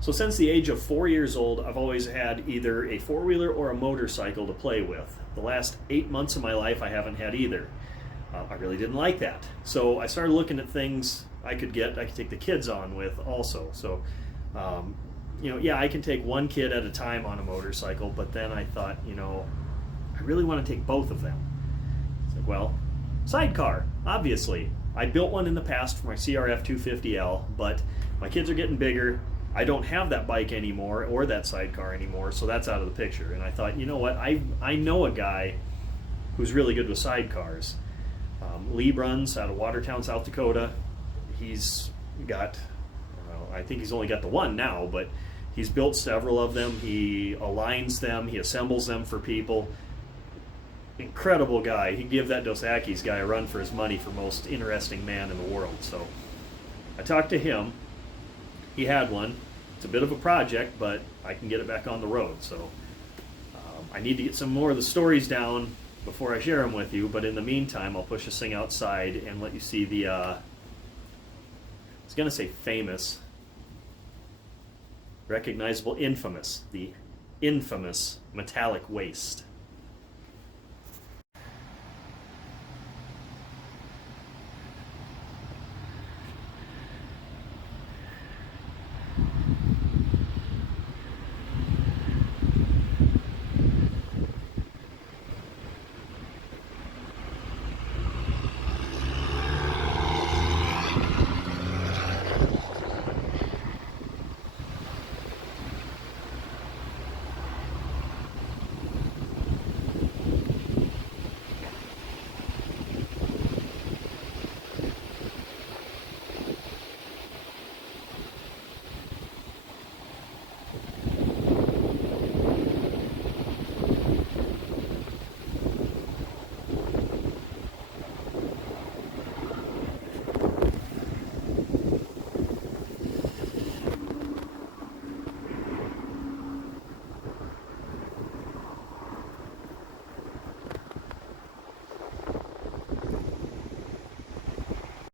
So since the age of 4 years old, I've always had either a four-wheeler or a motorcycle to play with. The last 8 months of my life, I haven't had either. I really didn't like that. So I started looking at things I could take the kids on with also. So, yeah, I can take one kid at a time on a motorcycle, but then I thought, I really want to take both of them. It's like, well, sidecar, obviously. I built one in the past for my CRF 250L, but my kids are getting bigger. I don't have that bike anymore or that sidecar anymore, so that's out of the picture. And I thought, you know what, I know a guy who's really good with sidecars. Lee Bruns out of Watertown, South Dakota. He's got, I think he's only got the one now, but he's built several of them. He aligns them, he assembles them for people. Incredible guy. He'd give that Dos Equis guy a run for his money for most interesting man in the world. So I talked to him. He had one. It's a bit of a project, but I can get it back on the road. So I need to get some more of the stories down before I share them with you, but in the meantime, I'll push this thing outside and let you see the, I was going to say famous, recognizable, infamous, the infamous metallic waste.